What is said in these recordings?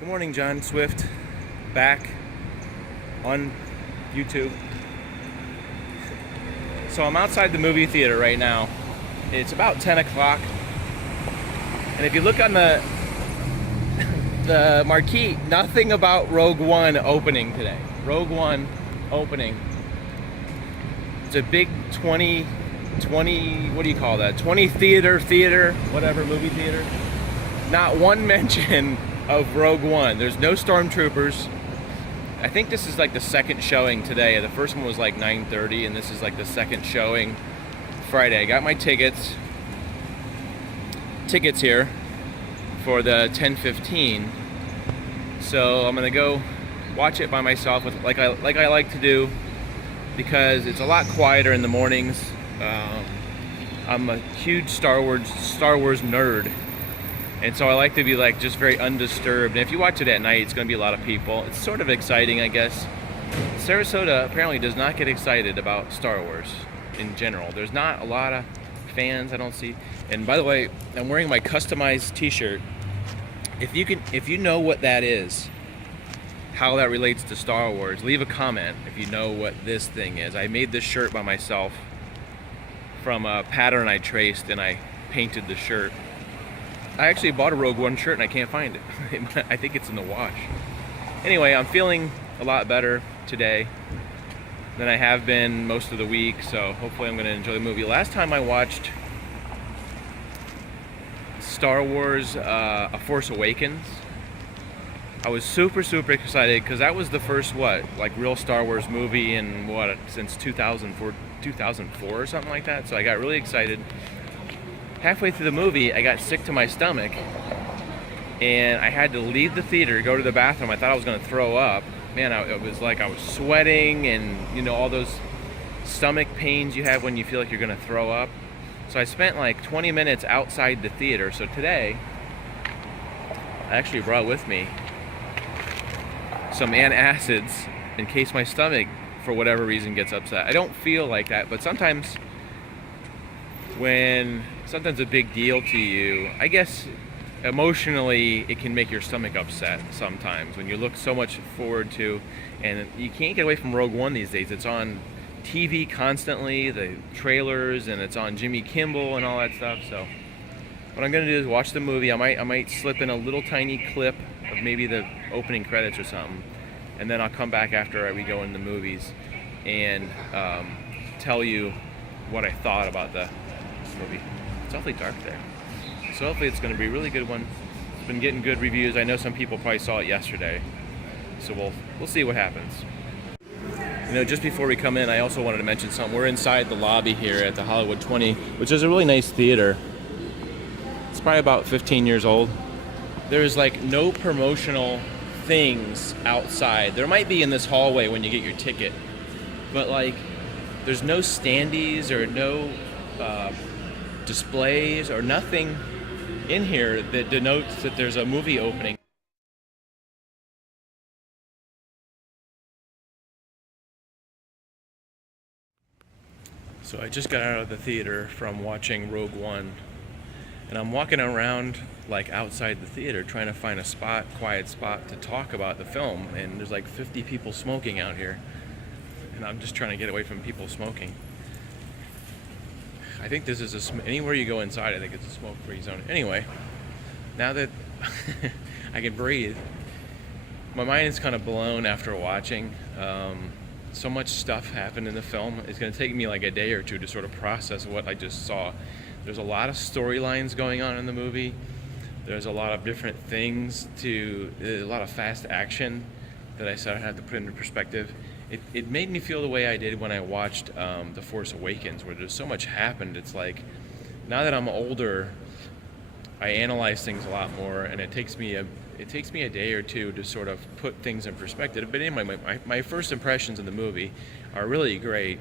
Good morning, John Swift, back on YouTube. So I'm outside the movie theater right now. It's about 10 o'clock. And if you look on the marquee, nothing about Rogue One opening today. Rogue One opening. It's a big 20, what do you call that? 20 theater, whatever, movie theater. Not one mention of Rogue One. There's no stormtroopers. I think this is like the second showing today. The first one was like 9:30, and this is like the second showing Friday. I got my tickets here for the 10:15. So I'm gonna go watch it by myself, like I like to do, because it's a lot quieter in the mornings. I'm a huge Star Wars nerd. And so I like to be like just very undisturbed. And if you watch it at night, it's going to be a lot of people. It's sort of exciting, I guess. Sarasota apparently does not get excited about Star Wars in general. There's not a lot of fans I don't see. And by the way, I'm wearing my customized t-shirt. If you know what that is, how that relates to Star Wars, leave a comment if you know what this thing is. I made this shirt by myself from a pattern I traced, and I painted the shirt. I actually bought a Rogue One shirt and I can't find it. I think it's in the wash. Anyway, I'm feeling a lot better today than I have been most of the week, so hopefully I'm going to enjoy the movie. Last time I watched Star Wars A Force Awakens, I was super excited because that was the first real Star Wars movie in since 2004 or something like that. So I got really excited. Halfway through the movie, I got sick to my stomach, and I had to leave the theater, go to the bathroom. I thought I was going to throw up. Man, it was like I was sweating, and all those stomach pains you have when you feel like you're going to throw up. So I spent like 20 minutes outside the theater. So today, I actually brought with me some antacids in case my stomach, for whatever reason, gets upset. I don't feel like that, but sometimes when something's a big deal to you, I guess emotionally it can make your stomach upset sometimes when you look so much forward to, and you can't get away from Rogue One these days. It's on TV constantly, the trailers, and it's on Jimmy Kimmel and all that stuff. So what I'm gonna do is watch the movie. I might slip in a little tiny clip of maybe the opening credits or something, and then I'll come back after we go in the movies and tell you what I thought about the movie. It's awfully dark there, so hopefully it's going to be a really good one. It's been getting good reviews. I know some people probably saw it yesterday, so we'll see what happens. Just before we come in, I also wanted to mention something. We're inside the lobby here at the Hollywood 20, which is a really nice theater. It's probably about 15 years old. There's like no promotional things outside. There might be in this hallway when you get your ticket, but like there's no standees or no displays or nothing in here that denotes that there's a movie opening. So I just got out of the theater from watching Rogue One, and I'm walking around like outside the theater trying to find a quiet spot to talk about the film, and there's like 50 people smoking out here, and I'm just trying to get away from people smoking. I think this is anywhere you go inside, I think it's a smoke-free zone. Anyway, now that I can breathe, my mind is kind of blown after watching. So much stuff happened in the film. It's going to take me like a day or two to sort of process what I just saw. There's a lot of storylines going on in the movie. There's a lot of different things, a lot of fast action that I sort of have to put into perspective. It made me feel the way I did when I watched The Force Awakens, where there's so much happened. It's like, now that I'm older, I analyze things a lot more, and it takes me a day or two to sort of put things in perspective. But anyway, my first impressions of the movie are really great.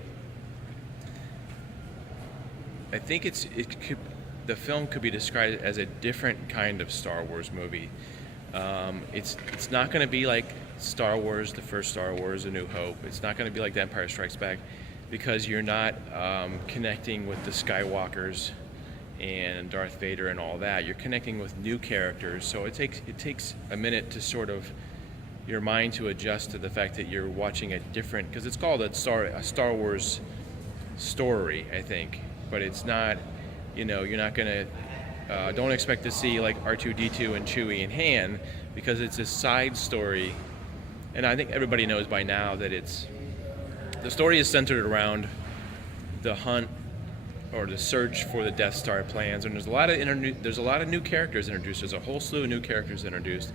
I think the film could be described as a different kind of Star Wars movie. It's not going to be like Star Wars, the first Star Wars, A New Hope. It's not going to be like The Empire Strikes Back, because you're not connecting with the Skywalkers and Darth Vader and all that. You're connecting with new characters, so it takes a minute to sort of your mind to adjust to the fact that you're watching a different, because it's called a Star Wars story, I think, but it's not. You're not gonna don't expect to see like R2-D2 and Chewie and Han, because it's a side story, and I think everybody knows by now that the story is centered around the hunt or the search for the Death Star plans, and there's a lot of new characters introduced. There's a whole slew of new characters introduced.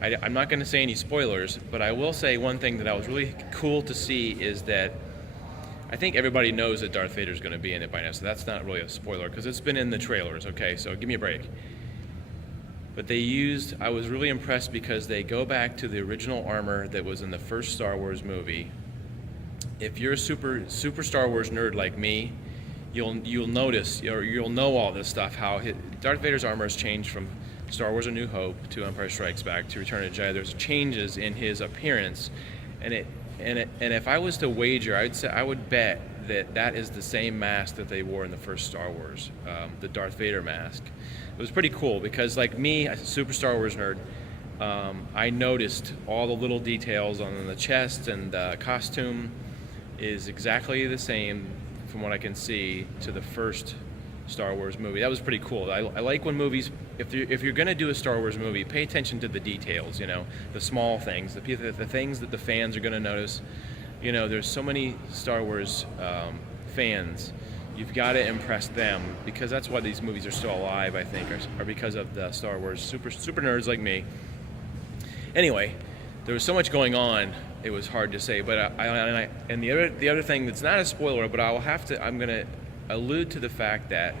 I'm not going to say any spoilers, but I will say one thing that I was really cool to see is that I think everybody knows that Darth Vader's going to be in it by now, so that's not really a spoiler because it's been in the trailers. Okay, so give me a break. But I was really impressed because they go back to the original armor that was in the first Star Wars movie. If you're a super Star Wars nerd like me, you'll notice, or you'll know all this stuff, how Darth Vader's armor has changed from Star Wars: A New Hope to Empire Strikes Back to Return of the Jedi. There's changes in his appearance, and if I was to wager, I would bet that is the same mask that they wore in the first Star Wars, the Darth Vader mask. It was pretty cool because, like me, as a super Star Wars nerd, I noticed all the little details on the chest, and the costume is exactly the same from what I can see to the first Star Wars movie. That was pretty cool. I like when movies, if you're going to do a Star Wars movie, pay attention to the details, the small things, the things that the fans are going to notice. There's so many Star Wars fans. You've got to impress them, because that's why these movies are still alive, I think, are because of the Star Wars super nerds like me. Anyway, there was so much going on, it was hard to say. But the other thing that's not a spoiler, but I'm going to allude to the fact that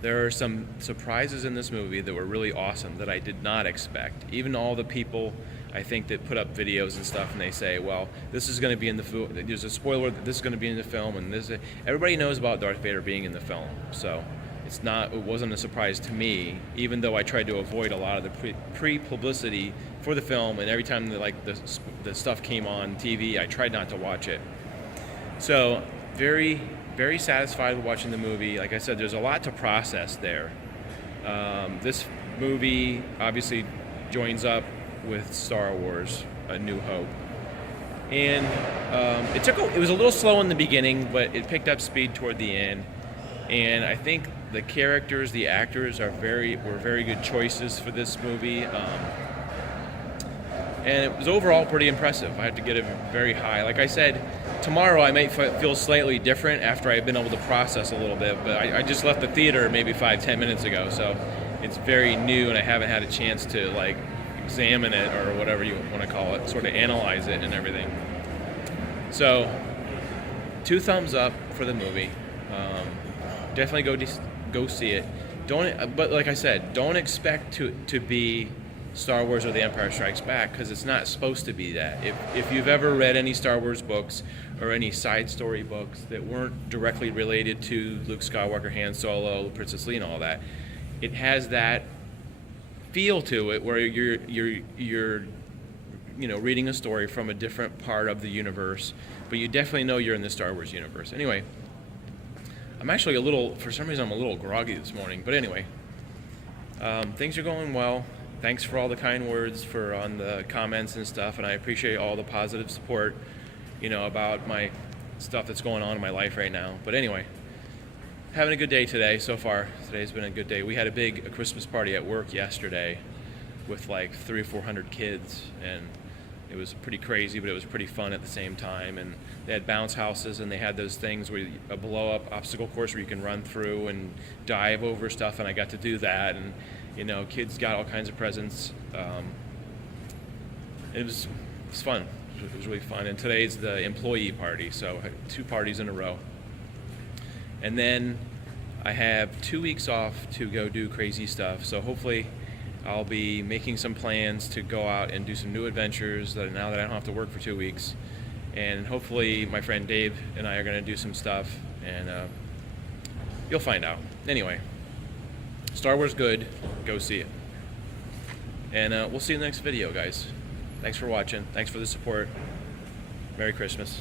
there are some surprises in this movie that were really awesome that I did not expect. Even all the people, I think, that put up videos and stuff, and they say, well, this is going to be in the film, there's a spoiler that this is going to be in the film, and everybody knows about Darth Vader being in the film, so it wasn't a surprise to me, even though I tried to avoid a lot of the pre-publicity for the film, and every time the stuff came on TV, I tried not to watch it. So very, very satisfied with watching the movie. Like I said, there's a lot to process there. This movie obviously joins up with Star Wars: A New Hope, and it was a little slow in the beginning, but it picked up speed toward the end. And I think the characters, the actors were very good choices for this movie. And it was overall pretty impressive. I have to get it very high. Like I said, tomorrow I might feel slightly different after I've been able to process a little bit, but I just left the theater maybe 5-10 minutes ago, so it's very new, and I haven't had a chance to examine it, or whatever you want to call it, sort of analyze it and everything. So 2 thumbs up for the movie. Definitely go see it. But like I said, don't expect to be Star Wars or The Empire Strikes Back, because it's not supposed to be that. If you've ever read any Star Wars books or any side story books that weren't directly related to Luke Skywalker, Han Solo, Princess Leia, and all that, it has that feel to it where you're reading a story from a different part of the universe, but you definitely know you're in the Star Wars universe. Anyway, I'm actually for some reason I'm a little groggy this morning, but anyway, things are going well. Thanks for all the kind words on the comments and stuff, and I appreciate all the positive support, about my stuff that's going on in my life right now. But anyway, having a good day today so far. Today's been a good day. We had a Christmas party at work yesterday with 300 or 400 kids, and it was pretty crazy, but it was pretty fun at the same time. And they had bounce houses, and they had those things where a blow-up obstacle course where you can run through and dive over stuff, and I got to do that. And kids got all kinds of presents. It was fun. It was really fun. And today's the employee party, so I had 2 parties in a row. And then I have 2 weeks off to go do crazy stuff. So hopefully I'll be making some plans to go out and do some new adventures now that I don't have to work for 2 weeks. And hopefully my friend Dave and I are going to do some stuff, and you'll find out. Anyway, Star Wars good. Go see it. And we'll see you in the next video, guys. Thanks for watching. Thanks for the support. Merry Christmas.